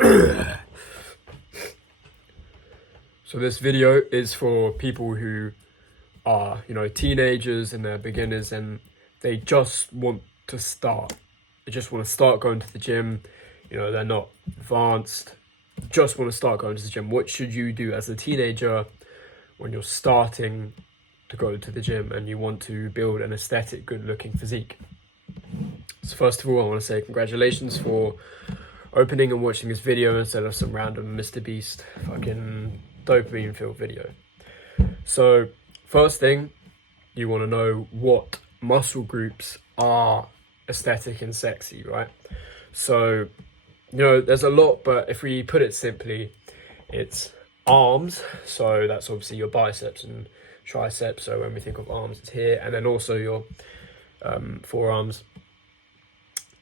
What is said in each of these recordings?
So this video is for people who are, teenagers and they're beginners and they just want to start. They just want to start going to the gym. They're not advanced, just want to start going to the gym. What should you do as a teenager when you're starting to go to the gym and you want to build an aesthetic, good-looking physique? So first of all, I want to say congratulations for opening and watching this video instead of some random Mr. Beast fucking dopamine filled video. So first thing, you want to know what muscle groups are aesthetic and sexy, right? So there's a lot, but if we put it simply, it's arms. So that's obviously your biceps and triceps. So when we think of arms, it's here, and then also your forearms.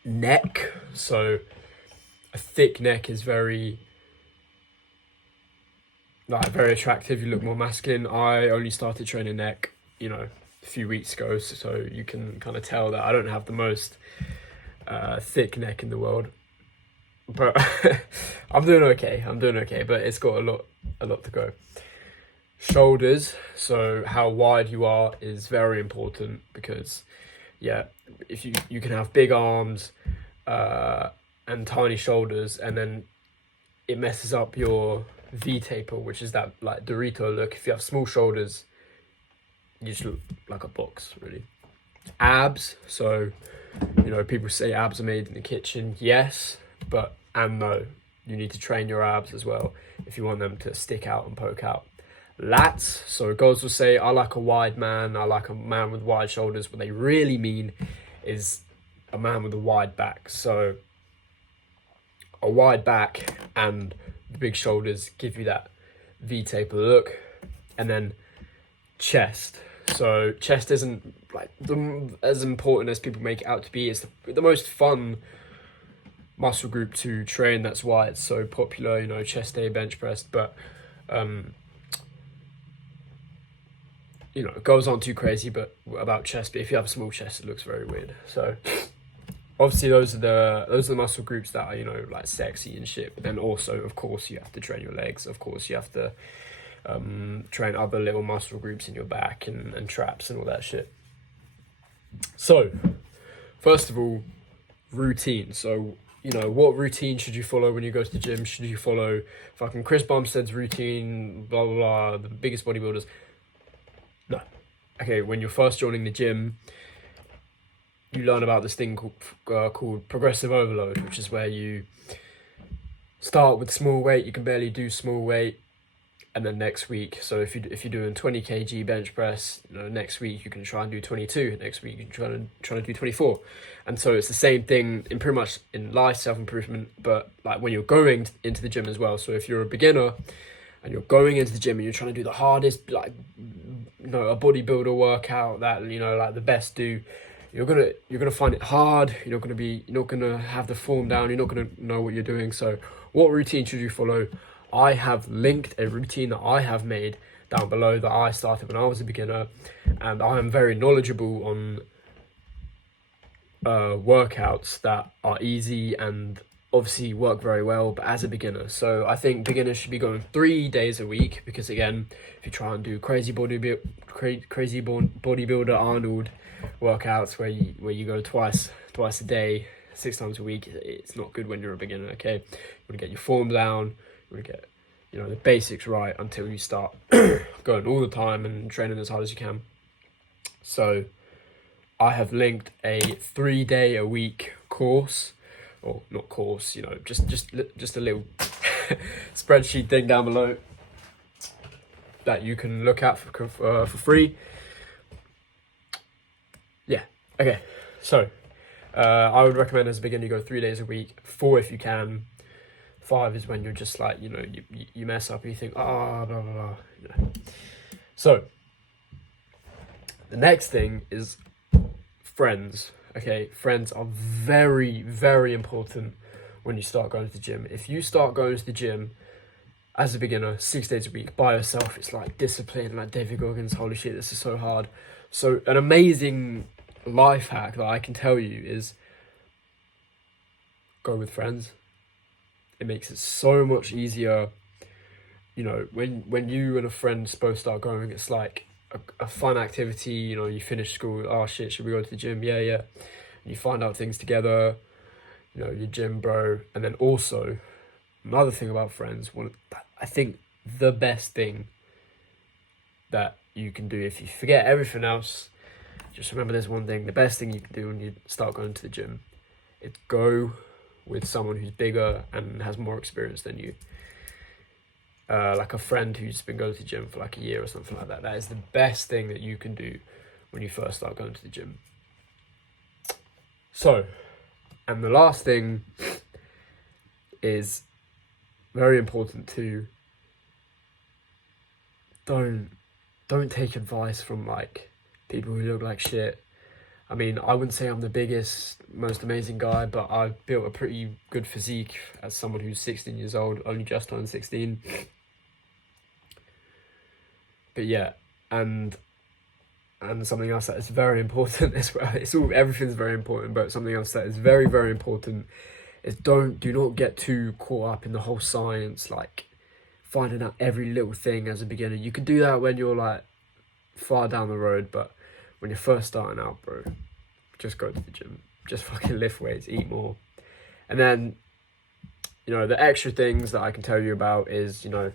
Neck. So a thick neck is very attractive. You look more masculine. I only started training neck, a few weeks ago, so you can kind of tell that I don't have the most thick neck in the world, but I'm doing okay, but it's got a lot to go. Shoulders, so how wide you are is very important, because if you can have big arms and tiny shoulders, and then it messes up your V-taper, which is that like Dorito look. If you have small shoulders, you just look like a box, really. Abs, so people say abs are made in the kitchen. Yes, and no, you need to train your abs as well if you want them to stick out and poke out. Lats, so girls will say, I like a wide man, I like a man with wide shoulders. What they really mean is a man with a wide back. So a wide back and the big shoulders give you that V-taper look. And then chest. So chest isn't like as important as people make it out to be. It's the most fun muscle group to train. That's why it's so popular, chest day, bench press. But girls aren't too crazy about chest, but if you have a small chest, it looks very weird. So obviously those are the muscle groups that are like sexy and shit. But then also, of course, you have to train your legs. Of course, you have to train other little muscle groups in your back and traps and all that shit. So first of all, routine. So what routine should you follow when you go to the gym? Should you follow fucking Chris Bumstead's routine, blah blah blah, the biggest bodybuilders? No. Okay, when you're first joining the gym, you learn about this thing called progressive overload, which is where you start with small weight. You can barely do small weight, and then next week, so if you're doing 20 kg bench press, next week you can try and do 22. Next week you can try to do 24, and so it's the same thing in pretty much in life, self-improvement, but like when you're going into the gym as well. So if you're a beginner and you're going into the gym and you're trying to do the hardest, like a bodybuilder workout that like the best do, you're gonna find it hard. You're not gonna have the form down. You're not gonna know what you're doing. So what routine should you follow? I have linked a routine that I have made down below that I started when I was a beginner, and I am very knowledgeable on workouts that are easy and obviously work very well, but as a beginner. So I think beginners should be going 3 days a week, because again, if you try and do crazy bodybuilder Arnold workouts where you go twice a day, 6 times a week, it's not good when you're a beginner. Okay, you want to get your form down, you want to get the basics right until you start going all the time and training as hard as you can. So I have linked a 3 day a week course, or not course, just a little spreadsheet thing down below that you can look at for free. Yeah, okay. So I would recommend as a beginner you go 3 days a week, 4 if you can. 5 is when you're just like, you mess up and you think, blah, blah, blah. So the next thing is friends. Okay, friends are very, very important when you start going to the gym. If you start going to the gym as a beginner 6 days a week by yourself, it's like discipline, like David Goggins. Holy shit, this is so hard. So an amazing life hack that I can tell you is go with friends. It makes it so much easier. You know, when you and a friend both start going, it's like a fun activity. You know, you finish school, oh shit, should we go to the gym? Yeah, yeah. And you find out things together, you know, your gym bro. And then also, another thing about friends, I think the best thing that you can do, if you forget everything else, just remember there's one thing. The best thing you can do when you start going to the gym is go with someone who's bigger and has more experience than you. Like a friend who's been going to the gym for like a year or something like that. That is the best thing that you can do when you first start going to the gym. So, and the last thing is very important too. Don't take advice from like people who look like shit. I mean, I wouldn't say I'm the biggest, most amazing guy, but I've built a pretty good physique as someone who's 16 years old, only just turned 16. But yeah, and something else that is very important as well. Everything's very important, but something else that is very, very important is do not get too caught up in the whole science, like finding out every little thing as a beginner. You can do that when you're like far down the road, but when you're first starting out, bro, just go to the gym. Just fucking lift weights, eat more. And then, you know, the extra things that I can tell you about is, you know,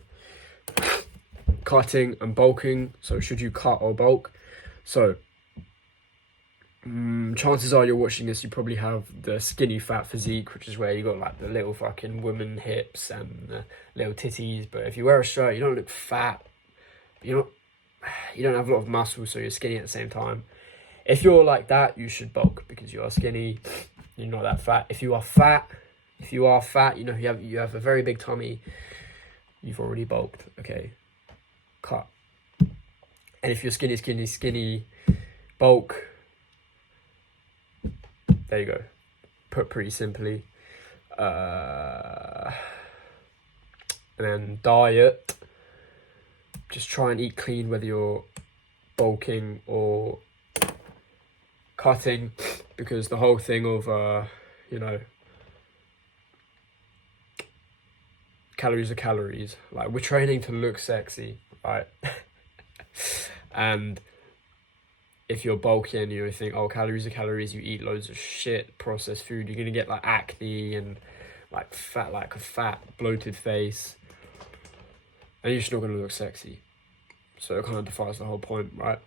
cutting and bulking. So should you cut or bulk? So chances are you're watching this, you probably have the skinny fat physique, which is where you got like the little fucking woman hips and the little titties. But if you wear a shirt, you don't look fat. You don't have a lot of muscle, so you're skinny at the same time. If you're like that, you should bulk because you are skinny. You're not that fat. If you are fat, you know, you have a very big tummy. You've already bulked. Okay, cut. And if you're skinny, bulk. There you go. Put pretty simply. And then diet. Just try and eat clean, whether you're bulking or cutting, because the whole thing of, you know, calories are calories. Like, we're training to look sexy, right? And if you're bulky and you think, oh, calories are calories, you eat loads of shit, processed food, you're going to get like acne and like a fat, bloated face. And you're just not going to look sexy. So it kind of defies the whole point, right?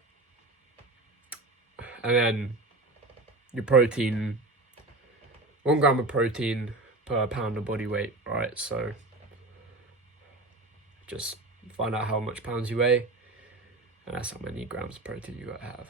And then your protein, 1 gram of protein per pound of body weight, right? So just find out how much pounds you weigh, and that's how many grams of protein you got to have.